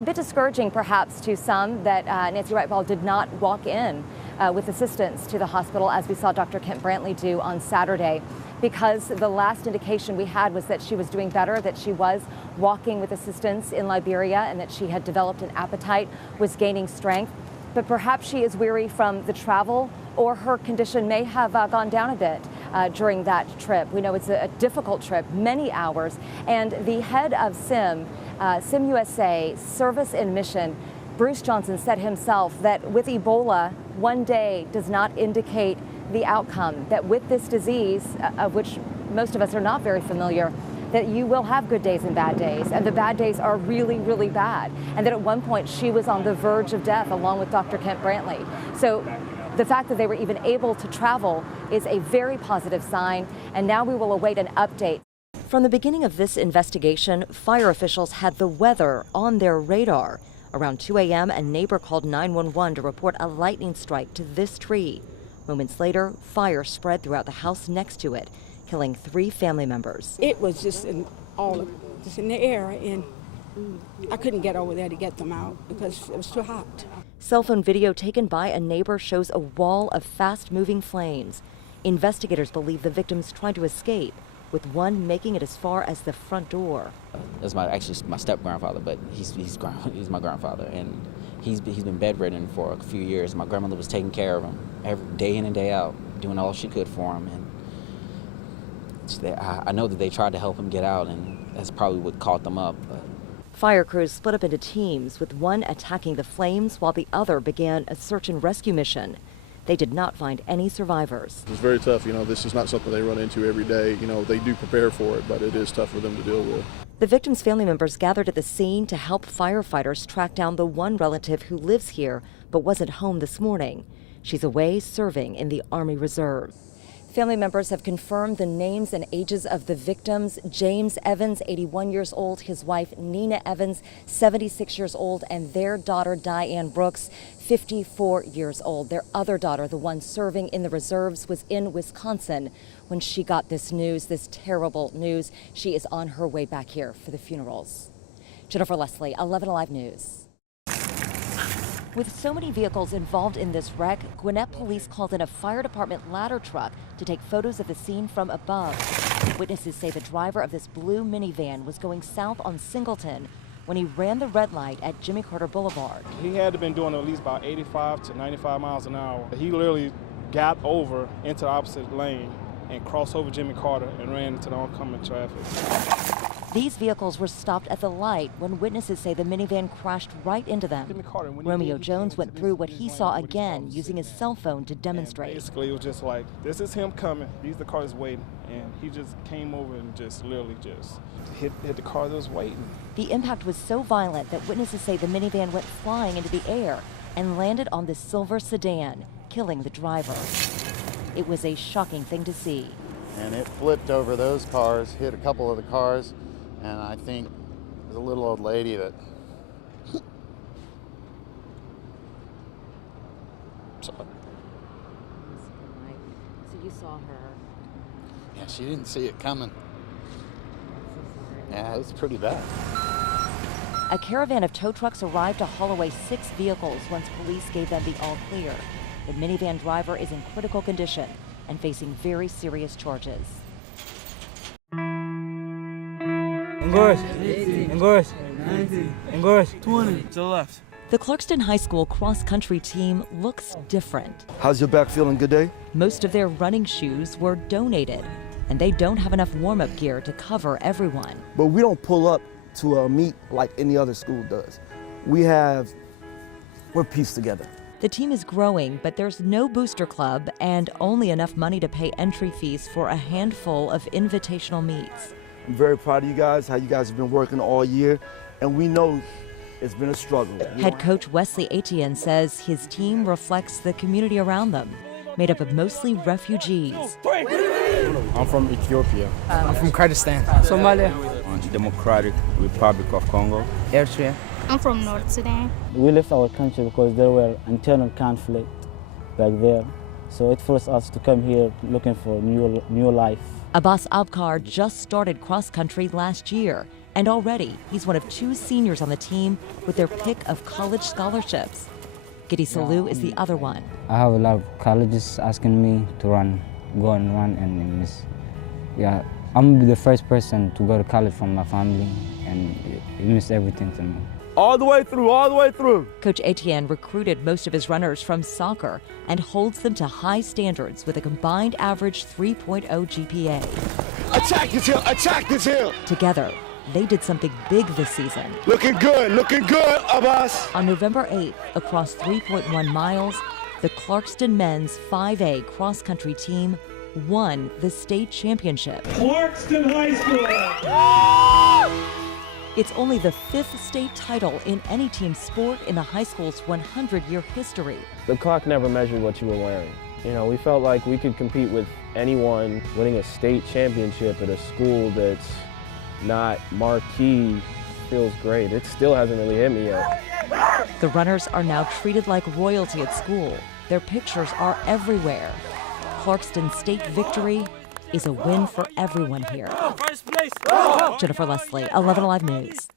A bit discouraging, perhaps, to some that Nancy Wright-Ball did not walk in with assistance to the hospital, as we saw Dr. Kent Brantley do on Saturday, because the last indication we had was that she was doing better, that she was walking with assistance in Liberia, and that she had developed an appetite, was gaining strength. But perhaps she is weary from the travel, or her condition may have gone down a bit during that trip. We know it's a difficult trip, many hours, and the head of SIM USA Service and Mission, Bruce Johnson, said himself that with Ebola, one day does not indicate the outcome, that with this disease, of which most of us are not very familiar, that you will have good days and bad days, and the bad days are really, really bad, and that at one point she was on the verge of death along with Dr. Kent Brantley. So the fact that they were even able to travel is a very positive sign, and now we will await an update. From the beginning of this investigation, fire officials had the weather on their radar. Around 2 a.m., a neighbor called 911 to report a lightning strike to this tree. Moments later, fire spread throughout the house next to it, killing 3 family members. It was just in the air, and I couldn't get over there to get them out because it was too hot. Cell phone video taken by a neighbor shows a wall of fast-moving flames. Investigators believe the victims tried to escape, with one making it as far as the front door. That's actually my step-grandfather, but he's my grandfather, and he's been bedridden for a few years. My grandmother was taking care of him every day in and day out, doing all she could for him, and I know that they tried to help him get out, and that's probably what caught them up. But. Fire crews split up into teams, with one attacking the flames while the other began a search and rescue mission. They did not find any survivors. It's very tough. This is not something they run into every day. They do prepare for it, but it is tough for them to deal with. The victims' family members gathered at the scene to help firefighters track down the one relative who lives here but wasn't home this morning. She's away serving in the Army Reserve. Family members have confirmed the names and ages of the victims. James Evans, 81 years old, his wife Nina Evans, 76 years old, and their daughter Diane Brooks, 54 years old. Their other daughter, the one serving in the reserves, was in Wisconsin when she got this news, this terrible news. She is on her way back here for the funerals. Jennifer Leslie, 11Alive News. With so many vehicles involved in this wreck, Gwinnett police called in a fire department ladder truck to take photos of the scene from above. Witnesses say the driver of this blue minivan was going south on Singleton when he ran the red light at Jimmy Carter Boulevard. He had to have been doing at least about 85 to 95 miles an hour. He literally got over into the opposite lane and crossed over Jimmy Carter and ran into the oncoming traffic. These vehicles were stopped at the light when witnesses say the minivan crashed right into them. Romeo Jones went through what he saw again, using his cell phone to demonstrate. Basically, it was just like, this is him coming, these are the cars waiting, and he just came over and just literally just hit the car that was waiting. The impact was so violent that witnesses say the minivan went flying into the air and landed on this silver sedan, killing the driver. It was a shocking thing to see. And it flipped over those cars, hit a couple of the cars, and I think there's a little old lady that... So you saw her? Yeah, she didn't see it coming. Yeah, it was pretty bad. A caravan of tow trucks arrived to haul away 6 vehicles once police gave them the all clear. The minivan driver is in critical condition and facing very serious charges. Engorge, 20 to the left. The Clarkston High School cross-country team looks different. How's your back feeling? Good day? Most of their running shoes were donated, and they don't have enough warm-up gear to cover everyone. But we don't pull up to a meet like any other school does. We're pieced together. The team is growing, but there's no booster club and only enough money to pay entry fees for a handful of invitational meets. I'm very proud of you guys, how you guys have been working all year, and we know it's been a struggle. Head coach Wesley Etienne says his team reflects the community around them, made up of mostly refugees. I'm from Ethiopia. I'm from Kurdistan. Somalia. Democratic Republic of Congo. Eritrea. I'm from North Sudan. We left our country because there were internal conflict back there. So it forced us to come here looking for new life. Abbas Abkar just started cross-country last year And already, he's one of 2 seniors on the team with their pick of college scholarships. Giddy Salou is the other one. I have a lot of colleges asking me to go and run, and yeah, I'm the first person to go to college from my family, and it means everything to me. All the way through, all the way through. Coach Etienne recruited most of his runners from soccer and holds them to high standards with a combined average 3.0 GPA. Attack this hill, attack this hill. Together, they did something big this season. Looking good of us. On November 8th, across 3.1 miles, the Clarkston men's 5A cross-country team won the state championship. Clarkston High School! It's only the 5th state title in any team sport in the high school's 100-year history. The clock never measured what you were wearing. You know, we felt like we could compete with anyone. Winning a state championship at a school that's not marquee feels great. It still hasn't really hit me yet. The runners are now treated like royalty at school. Their pictures are everywhere. Clarkston's state victory is a win for everyone here. First place. Jennifer Leslie, 11 Alive News.